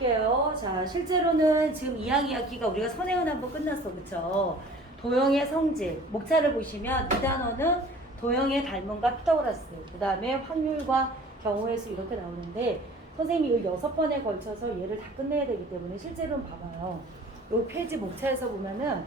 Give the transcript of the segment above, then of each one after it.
할게요. 자, 실제로는 지금 2학기 학기가 우리가 선행은 한번 끝났어. 그쵸? 도형의 성질, 목차를 보시면 이 단어는 도형의 닮음과 피타고라스, 그 다음에 확률과 경우의 수 이렇게 나오는데 선생님이 이 6번에 걸쳐서 얘를 다 끝내야 되기 때문에 실제로는 봐봐요. 이 페이지 목차에서 보면은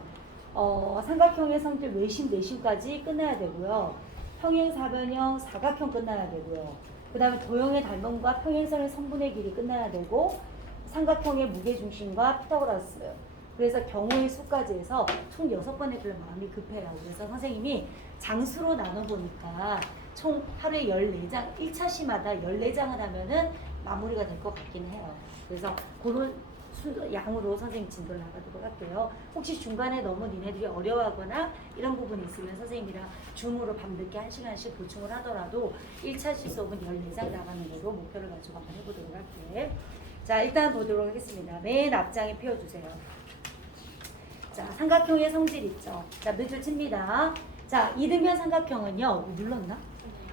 삼각형의 성질 외심, 내심까지 끝나야 되고요. 평행사변형, 사각형 끝나야 되고요. 그 다음에 도형의 닮음과 평행선의 선분의 길이 끝나야 되고 삼각형의 무게중심과 피타고라스 그래서 경우의 수까지 해서 총 6번에 별 마음이 급해요. 그래서 선생님이 장수로 나눠보니까 총 하루에 14장 1차 시마다 14장을 하면은 마무리가 될 것 같긴 해요. 그래서 그런 양으로 선생님 진도를 나가도록 할게요. 혹시 중간에 너무 니네들이 어려워하거나 이런 부분이 있으면 선생님이랑 줌으로 밤늦게 1시간씩 보충을 하더라도 1차 시수업은 14장 나가는 걸로 목표를 가지고 한번 해보도록 할게요. 자, 일단 보도록 하겠습니다. 맨 앞장에 펴주세요. 자, 삼각형의 성질 있죠. 자, 밑줄 칩니다. 자, 이등변 삼각형은요. 눌렀나?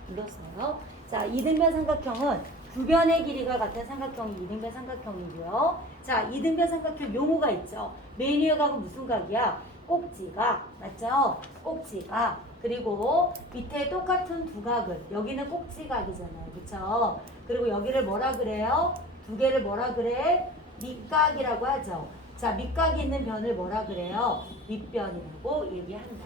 눌렀어요. 자, 이등변 삼각형은 두 변의 길이가 같은 삼각형이 이등변 삼각형이고요. 자, 이등변 삼각형 용어가 있죠. 메인 위에 각은 무슨 각이야? 꼭지각. 맞죠? 꼭지각. 그리고 밑에 똑같은 두 각을 여기는 꼭지각이잖아요. 그쵸? 그리고 여기를 뭐라 그래요? 두 개를 뭐라 그래? 밑각이라고 하죠. 자, 밑각이 있는 변을 뭐라 그래요? 밑변이라고 얘기한다.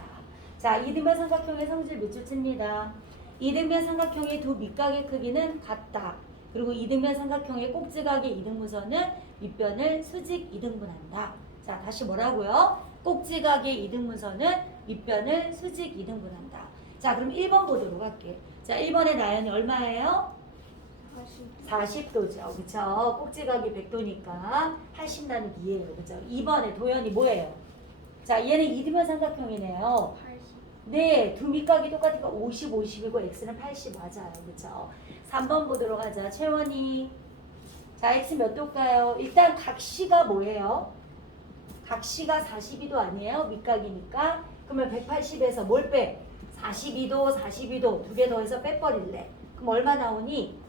자, 이등변 삼각형의 성질 밑줄 칩니다. 이등변 삼각형의 두 밑각의 크기는 같다. 그리고 이등변 삼각형의 꼭지각의 이등분선은 밑변을 수직 이등분한다. 자, 다시 뭐라고요? 꼭지각의 이등분선은 밑변을 수직 이등분한다. 자, 그럼 1번 보도록 할게. 자, 1번의 나연이 얼마예요? 40도죠. 그쵸? 꼭지각이 100도니까 80 나누기 2예요. 그쵸? 2번에 도연이 뭐예요? 자, 얘는 이등변 삼각형이네요. 80. 네, 두 밑각이 똑같으니까 50, 50이고 x는 80 맞아요. 그쵸? 3번 보도록 하자. 채원이. 자, x 몇 도일까요? 일단 각시가 뭐예요? 각시가 42도 아니에요? 밑각이니까. 그러면 180에서 뭘 빼? 42도, 42도 두 개 더해서 빼버릴래. 그럼 얼마 나오니?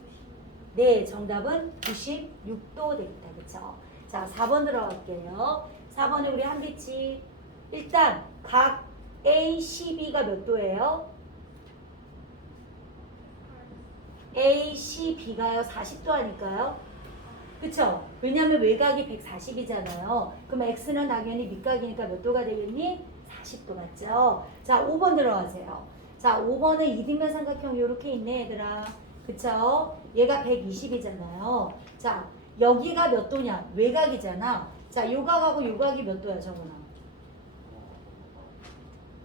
네, 정답은 96도 되겠다. 그쵸? 자, 4번 들어갈게요. 4번에 우리 한 개치. 일단 각 ACB가 몇 도예요? ACB가요 40도 하니까요. 그쵸? 왜냐면 외곽이 140이잖아요. 그럼 X는 당연히 밑각이니까 몇 도가 되겠니? 40도 맞죠? 자, 5번 들어가세요. 자, 5번은 이등변 삼각형 이렇게 있네 얘들아. 그쵸? 얘가 120이잖아요. 자, 여기가 몇 도냐? 외곽이잖아. 자, 요각하고 요각이 몇 도야 정훈아?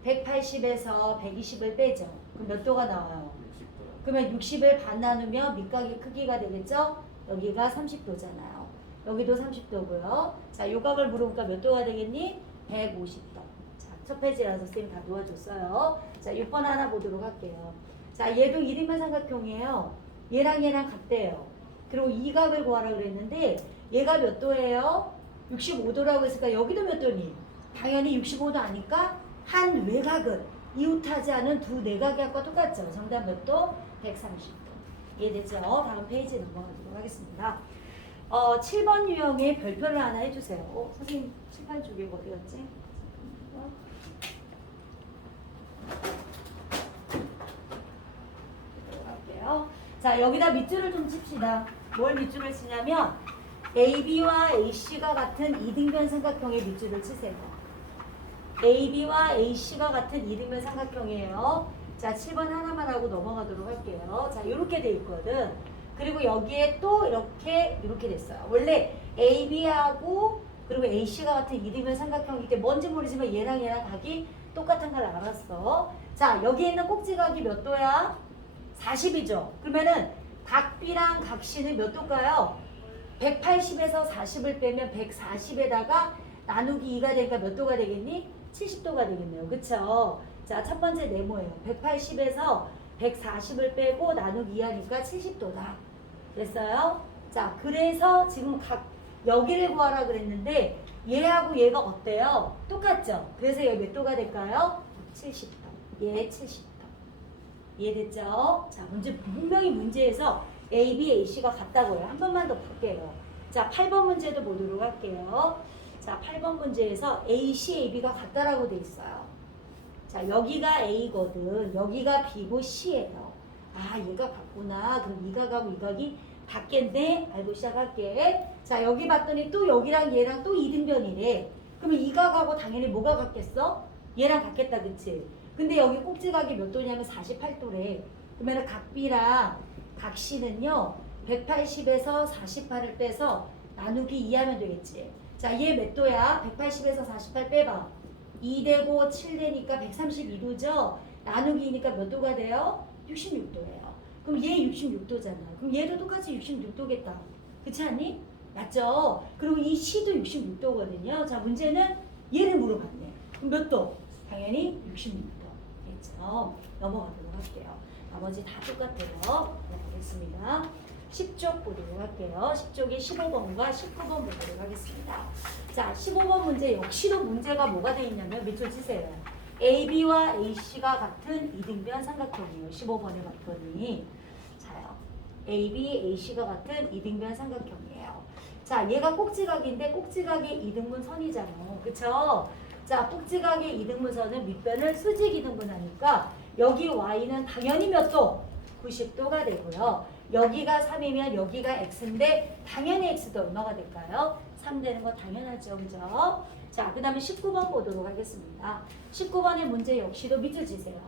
180에서 120을 빼죠. 그럼 몇 도가 나와요? 60도. 그러면 60을 반 나누면 밑각의 크기가 되겠죠? 여기가 30도잖아요. 여기도 30도고요. 자, 요각을 물어보니까 몇 도가 되겠니? 150도. 자, 첫 페이지라서 선생님 다 도와줬어요. 자, 6번 하나 보도록 할게요. 자, 얘도 이등변 삼각형이에요. 얘랑 같대요. 그리고 이 각을 구하라 그랬는데 얘가 몇 도예요? 65도라고 했으니까 여기도 몇 도니? 당연히 65도 아니까 한 외곽은 이웃하지 않은 두 내각각과 똑같죠. 정답 몇 도? 130도. 이해되죠? 다음 페이지 넘어가도록 하겠습니다. 7번 유형의 별표를 하나 해주세요. 선생님 칠판 쪽에 어디 갔지? 들어갈게요. 자, 여기다 밑줄을 좀 칩시다. 뭘 밑줄을 치냐면 AB와 AC가 같은 이등변 삼각형의 밑줄을 치세요. AB와 AC가 같은 이등변 삼각형이에요. 자, 7번 하나만 하고 넘어가도록 할게요. 자, 이렇게 돼 있거든. 그리고 여기에 또 이렇게 됐어요. 원래 AB하고 그리고 AC가 같은 이등변 삼각형일 때 뭔지 모르지만 얘랑 각이 똑같은 걸 알았어. 자, 여기 있는 꼭지각이 몇 도야? 40이죠. 그러면은 각 B랑 각 C는 몇 도일까요? 180에서 40을 빼면 140에다가 나누기 2가 되니까 몇 도가 되겠니? 70도가 되겠네요. 그쵸? 자, 첫 번째 네모예요. 180에서 140을 빼고 나누기 2 하니까 70도다. 됐어요? 자, 그래서 지금 각 여기를 구하라 그랬는데 얘하고 얘가 어때요? 똑같죠? 그래서 여기 몇 도가 될까요? 70도. 얘 70도. 이해됐죠? 자, 분명히 문제에서 A, B, A, C가 같다고요. 한 번만 더 볼게요. 자, 8번 문제도 보도록 할게요. 자, 8번 문제에서 AC, AB가 같다라고 돼 있어요. 자, 여기가 A거든. 여기가 B고 C예요. 아, 얘가 같구나. 그럼 이 각하고 이 각이 같겠네? 알고 시작할게. 자, 여기 봤더니 또 여기랑 얘랑 또 이등변이래. 그러면 이 각하고 당연히 뭐가 같겠어? 얘랑 같겠다, 그치? 근데 여기 꼭지각이 몇 도냐면 48도래. 그러면 각 B랑 각 C는요, 180에서 48을 빼서 나누기 2 하면 되겠지. 자, 얘 몇 도야? 180에서 48 빼봐. 2 되고 7 되니까 132도죠? 나누기 2니까 몇 도가 돼요? 66도예요. 그럼 얘 66도잖아. 그럼 얘도 똑같이 66도겠다. 그렇지 않니? 맞죠? 그리고 이 C도 66도거든요. 자, 문제는 얘를 물어봤네. 그럼 몇 도? 당연히 66도. 됐죠? 넘어가도록 할게요. 나머지 다 똑같아요. 네, 알겠습니다. 10쪽 보도록 할게요. 10쪽이 15번과 19번 보도록 하겠습니다. 자, 15번 문제 역시도 문제가 뭐가 되어 있냐면 밑줄 치세요. AB와 AC가 같은 이등변 삼각형이에요. 15번에 봤더니 자요. AB, AC가 같은 이등변 삼각형이에요. 자, 얘가 꼭지각인데 꼭지각의 이등분 선이잖아. 그쵸? 자, 꼭지각의 이등분선은 밑변을 수직 이등분하니까 여기 Y는 당연히 몇 도? 90도가 되고요. 여기가 3이면 여기가 X인데 당연히 X도 얼마가 될까요? 3 되는 거 당연하죠. 그죠? 자, 그 다음에 19번 보도록 하겠습니다. 19번의 문제 역시도 밑줄 치세요.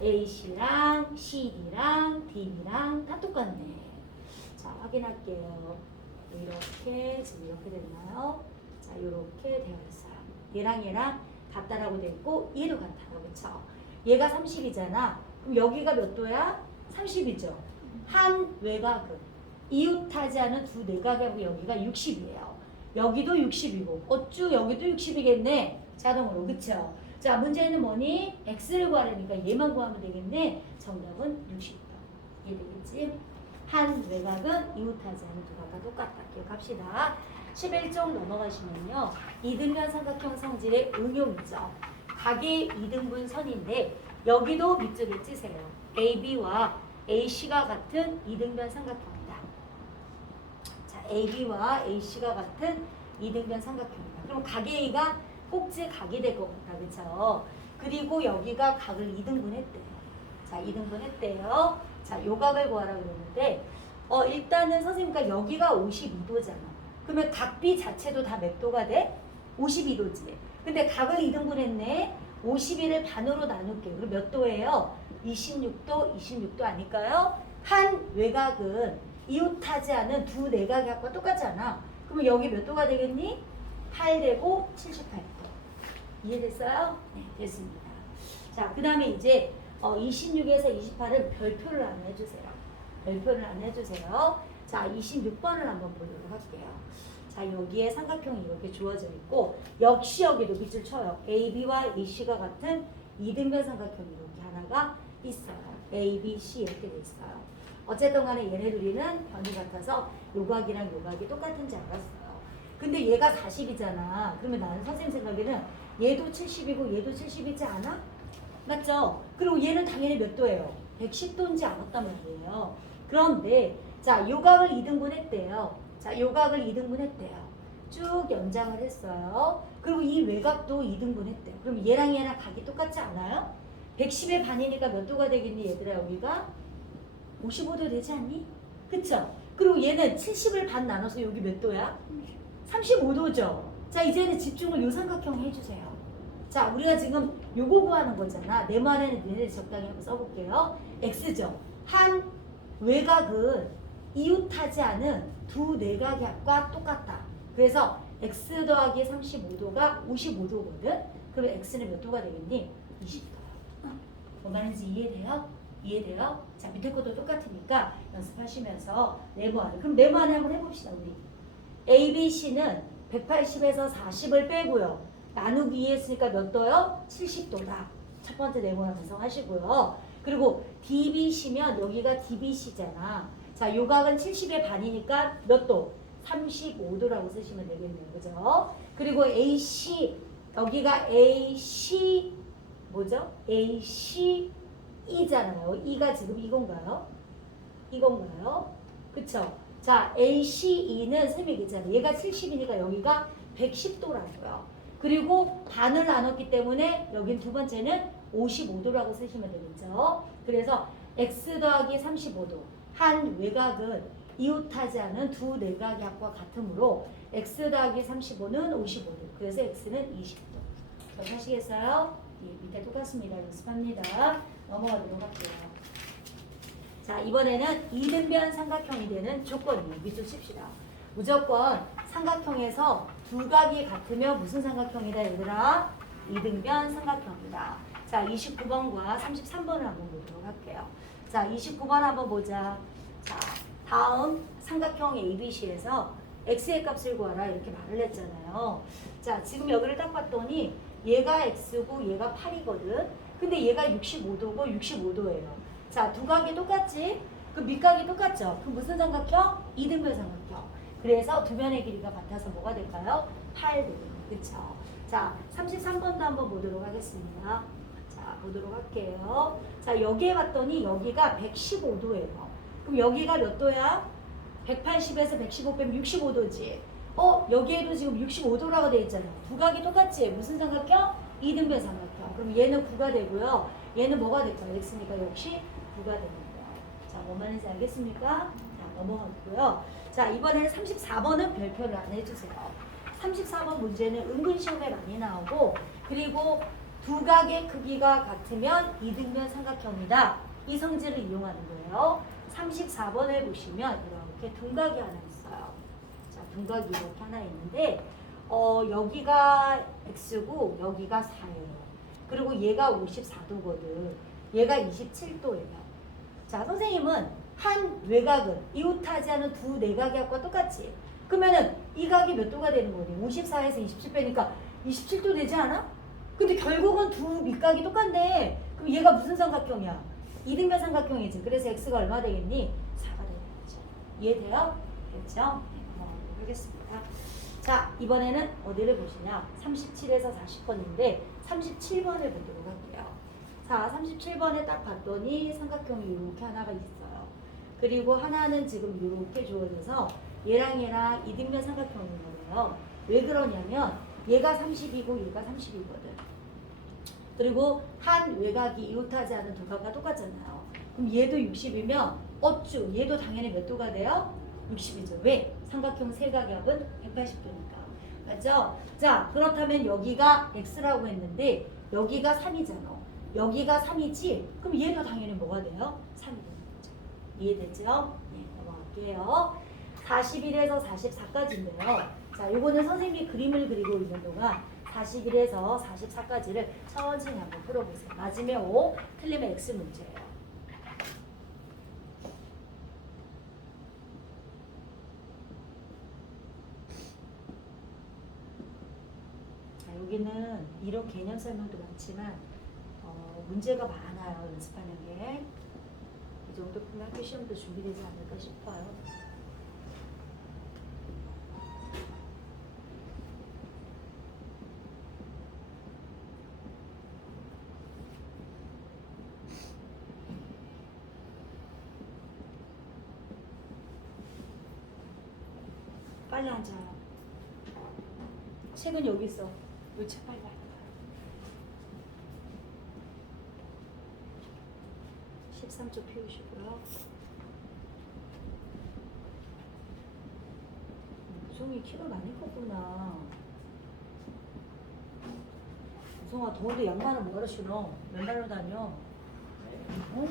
AC랑 CD랑 DB랑 다 똑같네. 자, 확인할게요. 이렇게 지금 이렇게 됐나요? 자, 이렇게 되어 있어요. 얘랑 얘랑 같다라고 돼 있고 얘도 같아요. 그쵸? 얘가 30이잖아. 그럼 여기가 몇 도야? 30이죠. 한 외곽은 이웃하지 않은 두 내각하고 여기가 60이에요. 여기도 60이고 어쭈 여기도 60이겠네. 자동으로. 그쵸? 자, 문제는 뭐니? X를 구하려니까 얘만 구하면 되겠네. 정답은 60도. 이해되겠지? 한 외곽은 이웃하지 않은 두 각과 똑같다. 기억합시다. 11쪽 넘어가시면요. 이등변 삼각형 성질의 응용이죠. 각의 이등분 선인데 여기도 밑줄을 찌세요. AB와 AC가 같은 이등변 삼각형이다. 자, AB와 AC가 같은 이등변 삼각형이다. 그럼 각 A가 꼭지 각이 될 것 같다. 그쵸? 그리고 여기가 각을 2등분 했대요. 자, 2등분 했대요. 자, 요 각을 구하라 그랬는데 일단은 선생님과 여기가 52도잖아. 그러면 각 B 자체도 다 몇 도가 돼? 52도지. 근데 각을 2등분 했네. 52를 반으로 나눌게요. 그럼 몇 도예요? 26도, 26도 아닐까요? 한 외곽은 이웃하지 않은 두 내각각과 똑같잖아. 그러면 여기 몇 도가 되겠니? 8 되고 78도. 이해됐어요? 네, 됐습니다. 자, 그 다음에 이제 26에서 28은 별표를 안 해주세요. 별표를 안 해주세요. 자, 26번을 한번 보도록 할게요. 자, 여기에 삼각형이 이렇게 주어져 있고 역시 여기도 밑줄 쳐요. AB와 AC가 같은 이등변 삼각형이 이렇게 하나가 있어요. A, B, C 이렇게 돼 있어요. 어쨌든 간에 얘네 둘이는 변이 같아서 요각이랑 요각이 똑같은지 알았어요. 근데 얘가 40이잖아. 그러면 나는 선생님 생각에는 얘도 70이고 얘도 70이지 않아? 맞죠? 그리고 얘는 당연히 몇 도예요? 110도인지 알았단 말이에요. 그런데 자, 요각을 2등분 했대요. 자, 요각을 2등분 했대요. 쭉 연장을 했어요. 그리고 이 외곽도 2등분 했대요. 그럼 얘랑 얘랑 각이 똑같지 않아요? 110의 반이니까 몇 도가 되겠니 얘들아? 여기가 55도 되지 않니? 그쵸? 그리고 얘는 70을 반 나눠서 여기 몇 도야? 35도죠. 자, 이제는 집중을 요 삼각형 해주세요. 자, 우리가 지금 요거 구하는 거잖아. 네모안에는 얘네 적당히 한번 써볼게요. X죠. 한 외곽은 이웃하지 않은 두 내각각과 똑같다. 그래서 X 더하기 35도가 55도거든. 그러면 X는 몇 도가 되겠니? 20도. 뭔 말인지 이해돼요? 이해돼요? 자, 밑에 것도 똑같으니까 연습하시면서 네모안에. 그럼 네모안에 한번 해봅시다, 우리. ABC는 180에서 40을 빼고요. 나누기 2 했으니까 몇 도요? 70도다. 첫 번째 네모안 완성하시고요. 그리고 DBC면 여기가 DBC잖아. 자, 요각은 70의 반이니까 몇 도? 35도라고 쓰시면 되겠네요. 그죠? 그리고 AC, 여기가 AC, 뭐죠? AC이잖아요. E가 지금 이건가요? 이건가요? 그쵸? 자, ACE는 셈이 얘기잖아요. 얘가 70이니까 여기가 110도라고요. 그리고 반을 나눴기 때문에 여긴 두 번째는 55도라고 쓰시면 되겠죠. 그래서 x 더하기 35도. 한 외곽은 이웃하지 않은 두 내각의 합과 같으므로 x 더하기 35는 55도. 그래서 x는 20도. 하시겠어요? 예, 밑에 똑같습니다. 연습합니다. 넘어가도록 할게요. 자, 이번에는 이등변 삼각형이 되는 조건이에요. 밑줄 칩시다. 무조건 삼각형에서 두 각이 같으면 무슨 삼각형이다 얘들아? 이등변 삼각형이다. 자, 29번과 33번을 한번 보도록 할게요. 자, 29번 한번 보자. 자, 다음 삼각형 ABC에서 x의 값을 구하라 이렇게 말을 했잖아요. 자, 지금 여기를 딱 봤더니 얘가 x고 얘가 8이거든. 근데 얘가 65도고 65도예요. 자, 두 각이 똑같지? 그 밑각이 똑같죠? 그럼 무슨 삼각형? 이등변 삼각형. 그래서 두 변의 길이가 같아서 뭐가 될까요? 8 되겠네요. 그쵸? 자, 33번도 한번 보도록 하겠습니다. 자, 보도록 할게요. 자, 여기에 봤더니 여기가 115도예요. 그럼 여기가 몇 도야? 180에서 115 빼면 65도지. 여기에도 지금 65도라고 되어 있잖아요. 두 각이 똑같지? 무슨 삼각형? 이등변 삼각형. 그럼 얘는 9가 되고요. 얘는 뭐가 될까요? x니까 역시 9가 되는 거예요. 자, 뭔 말인지 알겠습니까? 자, 넘어가고요. 자, 이번에는 34번은 별표를 안 해주세요. 34번 문제는 은근 시험에 많이 나오고, 그리고 두 각의 크기가 같으면 이등변 삼각형이다. 이 성질을 이용하는 거예요. 34번에 보시면 이렇게 둔각이 하나 있어요. 자, 둔각이 이렇게 하나 있는데 여기가 x고 여기가 4예요. 그리고 얘가 54도거든. 얘가 27도예요. 자, 선생님은 한 외곽은 이웃하지 않은 두 내각의 합과 똑같지? 그러면은 이 각이 몇 도가 되는 거니? 54에서 27 빼니까 27도 되지 않아? 근데 결국은 두 밑각이 똑같네. 그럼 얘가 무슨 삼각형이야? 이등변 삼각형이지. 그래서 x가 얼마 되겠니? 4가 되겠죠. 이해돼요? 됐죠? 네, 알겠습니다. 자, 이번에는 어디를 보시냐? 37에서 40번인데 37번을 보도록 할게요. 자, 37번에 딱 봤더니 삼각형이 이렇게 하나가 있어요. 그리고 하나는 지금 이렇게 주어져서 얘랑 얘랑 이등변 삼각형인 거예요. 왜 그러냐면 얘가 30이고 얘가 30이거든. 그리고 한 외곽이 이웃하지 않은 두 각과 똑같잖아요. 그럼 얘도 60이면 어쭈 얘도 당연히 몇 도가 돼요? 60이죠. 왜? 삼각형 세 각의 합은 180도니까. 맞죠? 자, 그렇다면 여기가 x라고 했는데 여기가 3이잖아. 여기가 3이지? 그럼 얘도 당연히 뭐가 돼요? 3이 되는 거죠. 이해됐죠? 네, 넘어갈게요. 41에서 44까지인데요. 자, 요거는 선생님이 그림을 그리고 있는 동안 41에서 44까지를 천천히 한번 풀어보세요. 맞으면 O, 틀리면 X 문제예요. 자, 여기는 이런 개념 설명도 많지만 문제가 많아요. 연습하는 게. 이 정도 풀면 학교 시험도 준비되지 않을까 싶어요. 빨리 앉아요. 책은 여기 있어. 요 책 빨리 앉아요. 13초 피우시고요. 우성이 키가 많이 컸구나. 우성아, 더운데 양말을 뭐하러 신어? 맨발로 다녀. 어?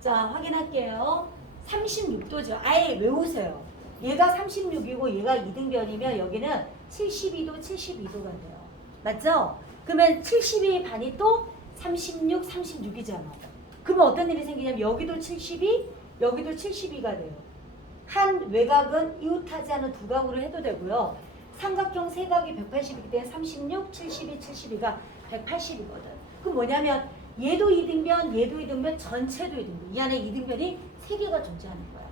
자, 확인할게요. 36도죠. 아예 외우세요. 얘가 36이고 얘가 이등변이면 여기는 72도, 72도가 돼요. 맞죠? 그러면 72 반이 또 36, 36이잖아. 그러면 어떤 일이 생기냐면 여기도 72, 여기도 72가 돼요. 한 외곽은 이웃하지 않은 두 각으로 해도 되고요. 삼각형 세 각이 180이기 때문에 36, 72, 72가 180이거든. 그럼 뭐냐면 얘도 이등변, 얘도 이등변, 전체도 이등변. 이 안에 이등변이 세 개가 존재하는 거예요.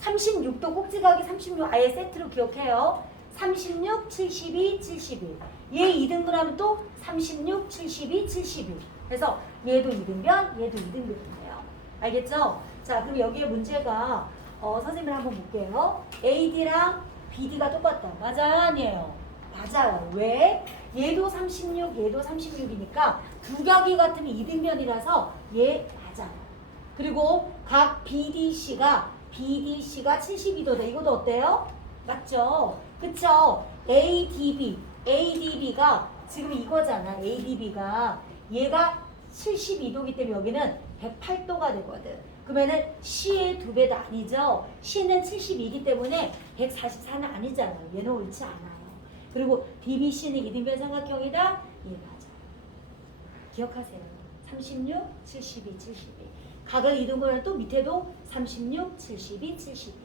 36도 꼭지각이 36 아예 세트로 기억해요. 36, 72, 72. 얘 이등분하면 또 36, 72, 72. 그래서 얘도 이등변, 얘도 이등변이에요. 알겠죠? 자, 그럼 여기에 문제가 선생님을 한번 볼게요. AD랑 BD가 똑같다. 맞아요? 아니에요? 맞아요. 왜? 얘도 36, 얘도 36이니까 두 격이 같으면 이등변이라서 얘 맞아요. 그리고 각 BDC가 72도다. 이것도 어때요? 맞죠? 그쵸? ADB가 지금 이거잖아. ADB가 얘가 72도기 때문에 여기는 108도가 되거든. 그러면은 C의 2배도 아니죠. C는 72이기 때문에 144는 아니잖아요. 얘는 옳지 않아요. 그리고 DBC는 이등변 삼각형이다. 예, 맞아. 기억하세요. 36, 72, 72. 각을 이등분하면 또 밑에도 36, 72, 72.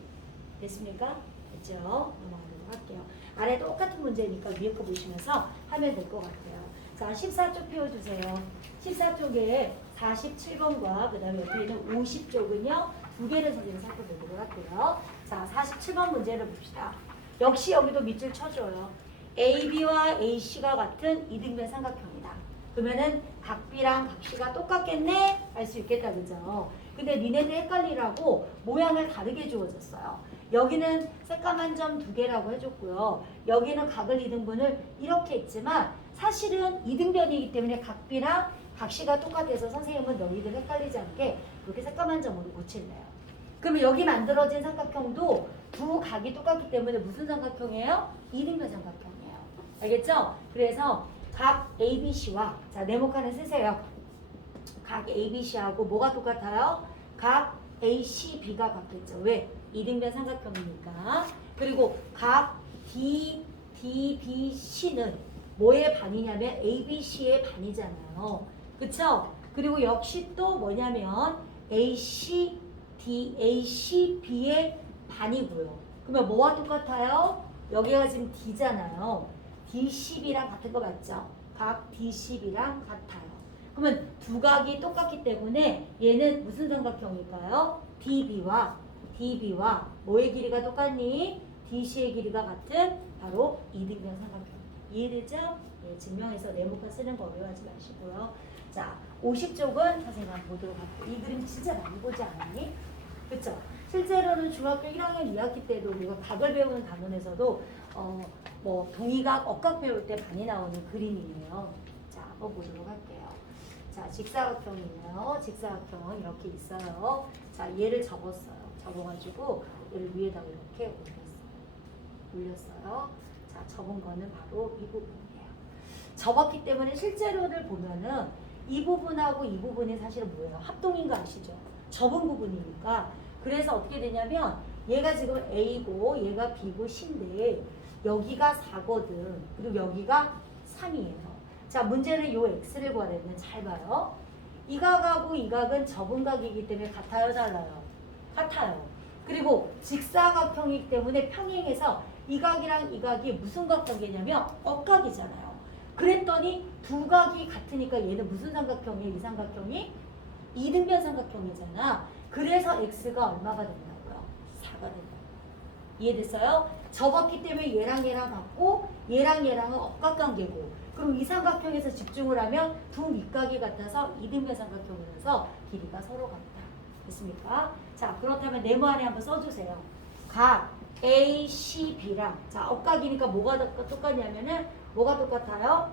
됐습니까? 됐죠? 넘어가도록 할게요. 아래 똑같은 문제니까 위에 거 보시면서 하면 될 것 같아요. 자, 14쪽 피워주세요. 14쪽에 47번과 그 다음에 옆에 있는 50쪽은요. 두 개를 선생님이 살펴보도록 할게요. 자, 47번 문제를 봅시다. 역시 여기도 밑줄 쳐줘요. AB와 AC가 같은 이등변 삼각형이다. 그러면은 각 B랑 각 C가 똑같겠네? 알 수 있겠다, 그죠? 근데 니네들 헷갈리라고 모양을 다르게 주어졌어요. 여기는 새까만 점 2개라고 해줬고요. 여기는 각을 이등분을 이렇게 했지만 사실은 이등변이기 때문에 각 B랑 각 C가 똑같아서 선생님은 너희들 헷갈리지 않게 그렇게 새까만 점으로 고칠래요. 그러면 여기 만들어진 삼각형도 두 각이 똑같기 때문에 무슨 삼각형이에요? 이등변 삼각형이에요. 알겠죠? 그래서 각 ABC와 자 네모칸을 쓰세요. 각 ABC하고 뭐가 똑같아요? 각 ACB가 같겠죠. 왜? 이등변 삼각형이니까. 그리고 각 DBC는 뭐의 반이냐면 ABC의 반이잖아요. 그쵸? 그리고 역시 또 뭐냐면 ACB의 반이고요. 그러면 뭐와 똑같아요? 여기가 지금 D잖아요. D10이랑 같은 거 맞죠? 각 D10이랑 같아요. 그러면 두 각이 똑같기 때문에 얘는 무슨 삼각형일까요? DB와 뭐의 길이가 똑같니? DC의 길이가 같은 바로 이등변 삼각형. 이해되죠? 예, 증명해서 네모칸 쓰는 거 어려워하지 마시고요. 자, 50쪽은 선생님 한번 보도록 할게요. 이 그림 진짜 많이 보지 않았니? 그쵸? 실제로는 중학교 1학년 2학기 때도 우리가 각을 배우는 단원에서도 뭐 동의각, 억각 배울 때 많이 나오는 그림이에요. 자, 한번 보도록 할게요. 자, 직사각형이네요. 직사각형 이렇게 있어요. 자, 얘를 접었어요. 접어가지고 얘를 위에다가 이렇게 올렸어요. 자, 접은 거는 바로 이 부분이에요. 접었기 때문에 실제로를 보면은 이 부분하고 이 부분이 사실은 뭐예요? 합동인 거 아시죠? 접은 부분이니까. 그래서 어떻게 되냐면 얘가 지금 A고 얘가 B고 C인데 여기가 4거든. 그리고 여기가 3이에요. 자, 문제는 요 X를 구하려면 잘 봐요. 이 각하고 이 각은 접은 각이기 때문에 같아요, 달라요? 같아요. 그리고 직사각형이기 때문에 평행해서 이 각이랑 이 각이 무슨 각관계냐면 억각이잖아요. 그랬더니 두 각이 같으니까 얘는 무슨 삼각형이에요? 이 삼각형이 이등변 삼각형이잖아. 그래서 X가 얼마가 된다고요? 4가 된다고요. 이해됐어요? 접었기 때문에 얘랑 얘랑 같고 얘랑 얘랑은 억각관계고 그리고 이 삼각형에서 집중을 하면 두 밑각이 같아서 이등변 삼각형이라서 길이가 서로 같다. 됐습니까? 자, 그렇다면 네모 안에 한번 써주세요. 각 ACB랑 자, 억각이니까 뭐가 똑같냐면은 뭐가 똑같아요?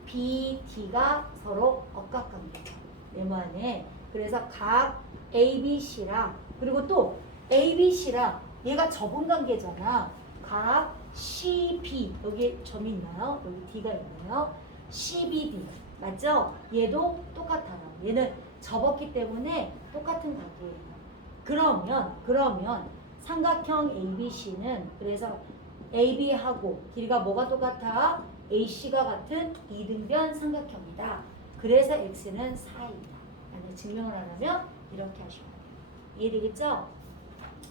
CBD가 서로 억각관계죠. 네모 안에. 그래서 각 ABC랑 그리고 또 ABC랑 얘가 접은 관계잖아. 각 CB 여기 점이 있나요? 여기 D가 있나요? CBD 맞죠? 얘도 똑같아요. 얘는 접었기 때문에 똑같은 관계예요. 그러면 삼각형 ABC는 그래서 AB하고 길이가 뭐가 똑같아? AC가 같은 이등변 삼각형이다. 그래서 X는 4입니다. 만약 증명을 하려면 이렇게 하시면 돼요. 이해되겠죠?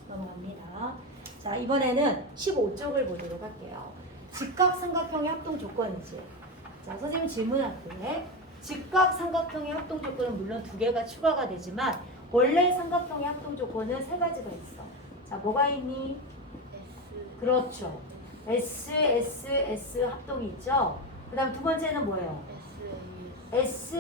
넘어갑니다. 자, 이번에는 15쪽을 보도록 할게요. 직각삼각형의 합동 조건이지. 자, 선생님 질문할게. 직각삼각형의 합동 조건은 물론 두 개가 추가가 되지만 원래 삼각형의 합동 조건은 세 가지가 있어. 자, 뭐가 있니? 그렇죠. S 합동이 있죠. 그 다음 두 번째는 뭐예요? S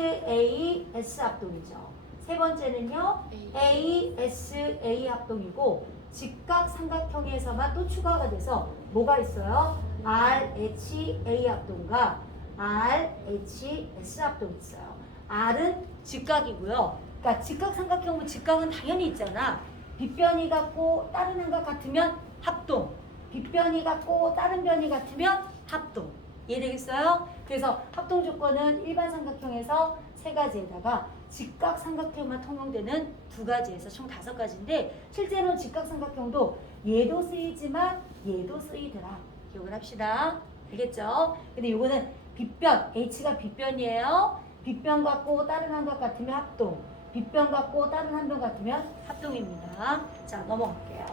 합동이죠. 세 번째는요. ASA 합동이고 직각 삼각형에서만 또 추가가 돼서 뭐가 있어요? RHA 합동과 RHS 합동 있어요. R은 직각이고요. 그러니까 직각 삼각형은 직각은 당연히 있잖아. 빗변이 같고 다른 한각 같으면 합동. 빗변이 같고 다른 변이 같으면 합동. 이해되겠어요? 그래서 합동 조건은 일반 삼각형에서 세 가지에다가 직각 삼각형만 통용되는 두 가지에서 총 5가지인데 실제로 직각 삼각형도 얘도 쓰이지만 얘도 쓰이더라. 기억을 합시다. 알겠죠? 근데 요거는 빗변, H가 빗변이에요. 빗변 같고 다른 한각 같으면 합동. 빗변 같고 다른 한 변 같으면 합동입니다. 자, 넘어갈게요.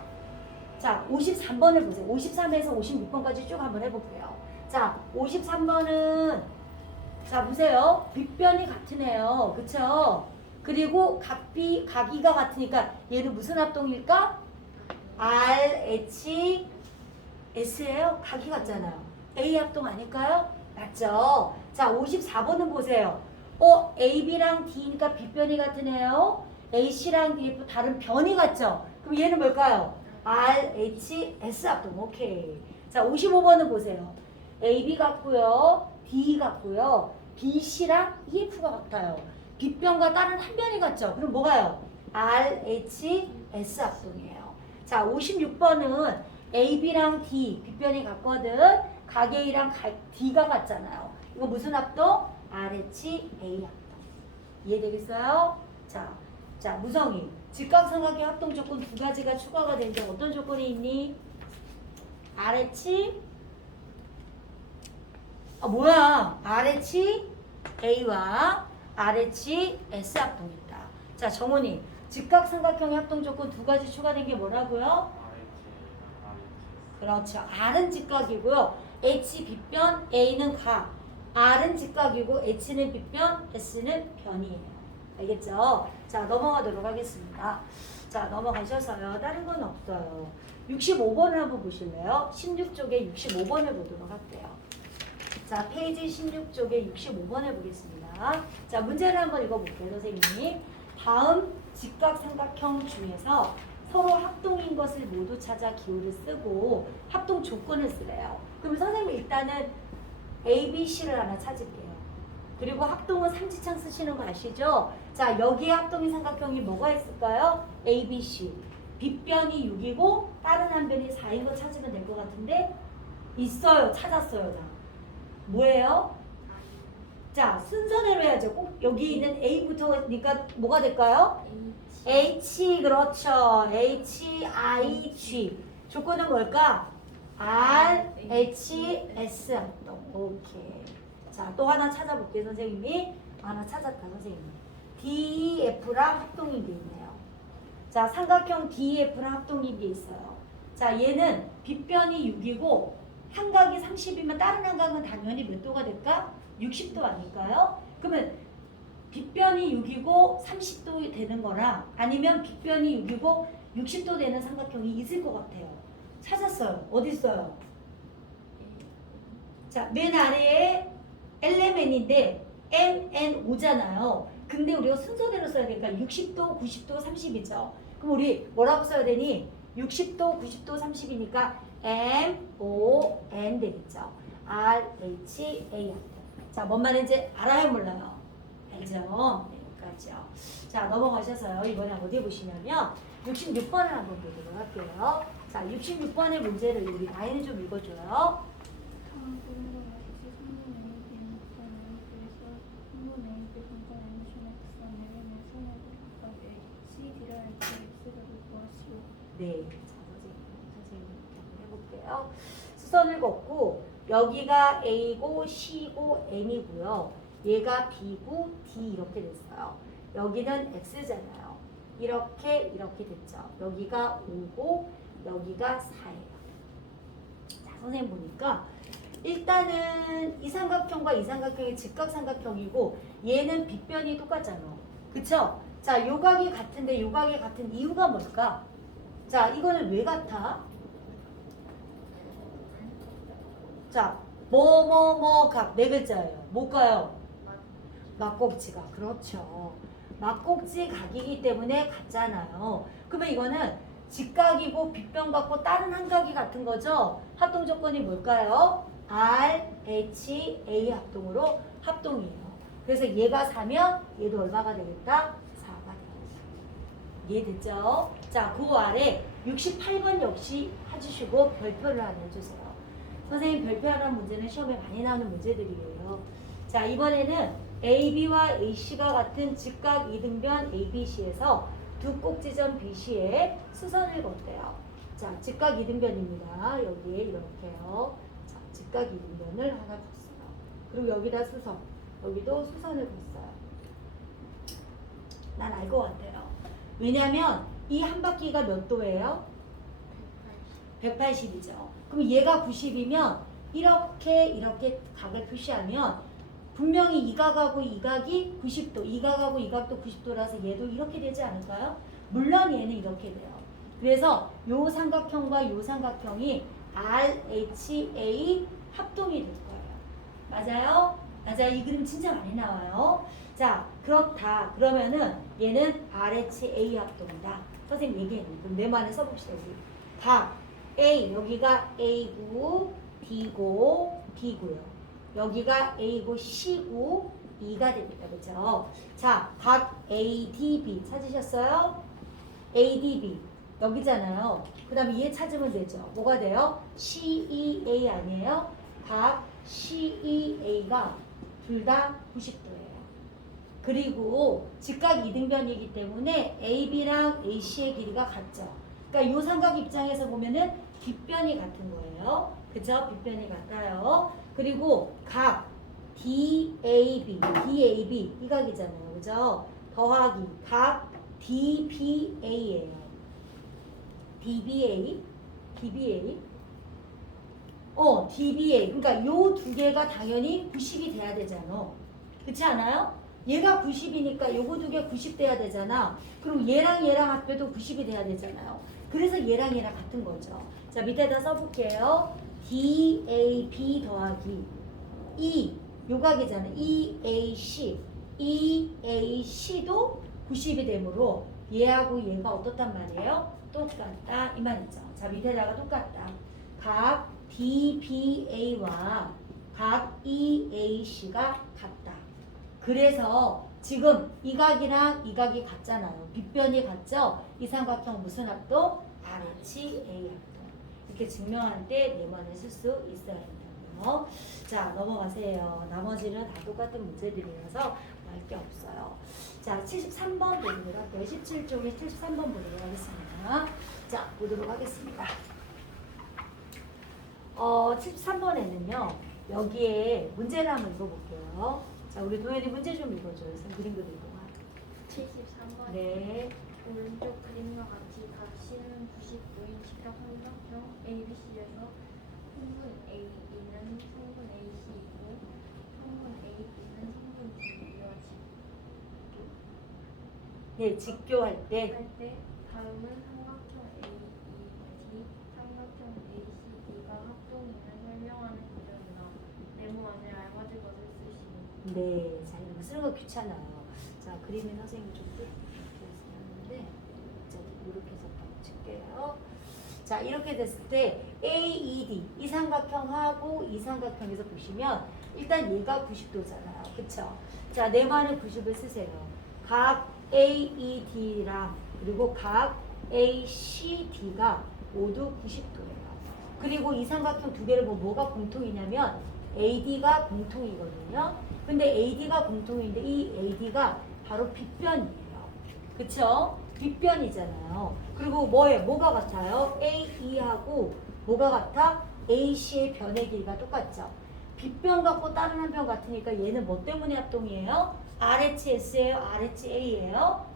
자, 53번을 보세요. 53에서 56번까지 쭉 한번 해볼게요. 자, 53번은 자, 보세요. 빗변이 같으네요. 그쵸? 그리고 각이가 같으니까 얘는 무슨 합동일까? RH, S예요. 각이 같잖아요. A 합동 아닐까요? 맞죠? 자, 54번은 보세요. AB랑 D니까 빗변이 같으네요. AC랑 DF 다른 변이 같죠? 그럼 얘는 뭘까요? RHS 합동. 오케이. 자, 55번은 보세요. AB 같고요. D 같고요. BC랑 EF가 같아요. 빗변과 다른 한 변이 같죠? 그럼 뭐가요? RHS 합동이에요. 자, 56번은 AB랑 D 빗변이 같거든. 각 A랑 각 D가 같잖아요. 이거 무슨 합동? RHA 합동. 이해되겠어요? 자, 무성이. 직각삼각의 합동 조건 두 가지가 추가가 되는데 어떤 조건이 있니? RH 뭐야? RHA와 RHS 합동이 있다. 자, 정훈이. 직각삼각형의 합동 조건 두 가지 추가된 게 뭐라고요? 그렇죠. R은 직각이고요. H 빗변, A는 각. R은 직각이고 H는 빗변, S는 변이에요. 알겠죠? 자, 넘어가도록 하겠습니다. 자, 넘어가셔서요. 다른 건 없어요. 65번을 한번 보실래요? 16쪽에 65번을 보도록 할게요. 자, 페이지 16쪽에 65번을 보겠습니다. 자, 문제를 한번 읽어볼게요, 선생님. 다음 직각삼각형 중에서 서로 합동인 것을 모두 찾아 기호를 쓰고 합동 조건을 쓰래요. 그럼 선생님 일단은 A, B, C를 하나 찾을게요. 그리고 합동은 삼지창 쓰시는 거 아시죠? 자, 여기에 합동인 삼각형이 뭐가 있을까요? A, B, C. 빗변이 6이고 다른 한 변이 4인 거 찾으면 될 것 같은데 있어요. 찾았어요. 자, 뭐예요? 자, 순서대로 해야죠. 꼭 여기 있는 A부터니까 뭐가 될까요? H, 그렇죠. H, I, G. 조건은 뭘까? R, H, S 합동. 오케이. 자, 또 하나 찾아볼게요, 선생님이. 하나 찾았다, 선생님이. D, F랑 합동인 게 있네요. 자, 삼각형 D, F랑 합동인 게 있어요. 자, 얘는 빗변이 6이고 한각이 30이면 다른 한각은 당연히 몇 도가 될까? 60도 아닐까요? 그러면 빗변이 6이고 30도 되는 거랑 아니면 빗변이 6이고 60도 되는 삼각형이 있을 것 같아요. 찾았어요. 어디 있어요? 자, 맨 아래에 LMN인데 MN5잖아요. 근데 우리가 순서대로 써야 되니까 60도, 90도, 30이죠. 그럼 우리 뭐라고 써야 되니? 60도, 90도, 30이니까 MON 되겠죠. RHA. 자, 뭔 말인지 알아요, 몰라요? 알죠? 네, 여기까지요. 자, 넘어가셔서요. 이번에 어디 보시냐면 66번을 한번 보도록 할게요. 자, 66번의 문제를 우리 나이는 좀 읽어줘요. 네, 자, 선생님 한번 해볼게요. 수선을 걷고 여기가 A고 C고 N이고요. 얘가 B고 D 이렇게 됐어요. 여기는 X잖아요. 이렇게 됐죠. 여기가 5고 여기가 4예요. 자, 선생님 보니까 일단은 이 삼각형과 이 삼각형이 직각삼각형이고 얘는 빗변이 똑같잖아. 그쵸? 자, 요각이 같은데 요각이 같은 이유가 뭘까? 자, 이거는 왜 같아? 자, 각 네 글자예요. 뭘까요? 막꼭지가. 그렇죠. 막꼭지 각이기 때문에 같잖아요. 그러면 이거는 직각이고 빗변 같고 다른 한각이 같은 거죠. 합동 조건이 뭘까요? R, H, A 합동으로 합동이에요. 그래서 얘가 4면 얘도 얼마가 되겠다? 4가 되겠다. 이해됐죠? 자, 그 아래 68번 역시 해주시고 별표를 하나 해주세요. 선생님 별표하는 문제는 시험에 많이 나오는 문제들이에요. 자, 이번에는 AB와 AC가 같은 직각 이등변 ABC에서 두 꼭지점 BC에 수선을 걷대요. 자, 직각 이등변입니다. 여기에 이렇게요. 자, 직각 이등변을 하나 걷어요. 그리고 여기다 수선, 여기도 수선을 걷어요. 난 알 것 같아요. 왜냐면 이 한 바퀴가 몇 도예요? 180이죠. 그럼 얘가 90이면 이렇게 각을 표시하면 분명히 이 각하고 이 각이 90도, 이 각하고 이 각도 90도라서 얘도 이렇게 되지 않을까요? 물론 얘는 이렇게 돼요. 그래서 요 삼각형과 요 삼각형이 RHA 합동이 될 거예요. 맞아요? 맞아요. 이 그림 진짜 많이 나와요. 자, 그렇다. 그러면은 얘는 RHA 합동이다. 선생님 얘기했는데 그럼 네모안에 써봅시다. 여기 각 A, 여기가 A고 D고 B고요. 여기가 A고 C고 E가 됩니다. 그죠? 자, 각 ADB 찾으셨어요? ADB 여기잖아요. 그 다음에 얘 찾으면 되죠. 뭐가 돼요? CEA 아니에요? 각 CEA가 둘 다 90도예요. 그리고 직각 이등변이기 때문에 AB랑 AC의 길이가 같죠. 그러니까 이 삼각 입장에서 보면은 빗변이 같은 거예요. 그죠? 빗변이 같아요. 그리고 각 DAB 이 각이잖아요. 그죠? 더하기 각 DBA예요. DBA. DBA. 그러니까 요 두 개가 당연히 90이 돼야 되잖아. 그렇지 않아요? 얘가 90이니까 요거 두 개 90 돼야 되잖아. 그럼 얘랑 합해도 90이 돼야 되잖아요. 그래서 얘랑 같은 거죠. 자, 밑에다 써볼게요. DAB 더하기 요 각이잖아요. EAC도 90이 되므로 얘하고 얘가 어떻단 말이에요? 똑같다 이 말이죠. 자, 밑에다가 똑같다. 각 DBA와 각 EAC가 같다. 그래서 지금 이 각이랑 이 각이 같잖아요. 빗변이 같죠? 이 삼각형 무슨 합동? RHA 합동. 이렇게 증명할 때 네모안에 쓸 수 있어야 된다고요. 자, 넘어가세요. 나머지는 다 똑같은 문제들이라서 할 게 없어요. 자, 73번 보도록 할게요. 17쪽에 73번 보도록 하겠습니다. 자, 보도록 하겠습니다. 73번에는요. 여기에 문제를 한번 읽어볼게요. 자, 우리 도현이 문제 좀 읽어줘요. 그림 그리고. 73번. 네. 오른쪽 그림과 같이 각 C는 90도인 직각 삼각형 ABC에서 성분 AE는 성분 AC이고 성분 AB는 성분 DB와 네, 직교할 때. 할때 다음은 삼각형 AED, 삼각형 ACD가 합동임을 설명하는 구조이다. 네모안에 알맞은 것을 쓰시오. 네, 자, 이런 거 쓰는 거 귀찮아요. 자, 그림은 선생님이 좀 이렇게 쓰는데, 이렇게 해서 칠게요. 자, 이렇게 됐을 때 AED 이 삼각형하고 이 삼각형에서 보시면 일단 얘가 90도잖아요. 그쵸? 자, 네모안에 90을 쓰세요. 각 AED랑 그리고 각 ACD가 모두 90도예요. 그리고 이 삼각형 두 개를 보면 뭐가 공통이냐면 AD가 공통이거든요. 근데 AD가 공통인데 이 AD가 바로 빗변이에요. 그쵸? 빗변이잖아요. 그리고 뭐가 같아요? AE하고 뭐가 같아? AC의 변의 길이가 똑같죠. 빗변 같고 다른 한 변 같으니까 얘는 뭐 때문에 합동이에요? RHS예요? RHA예요?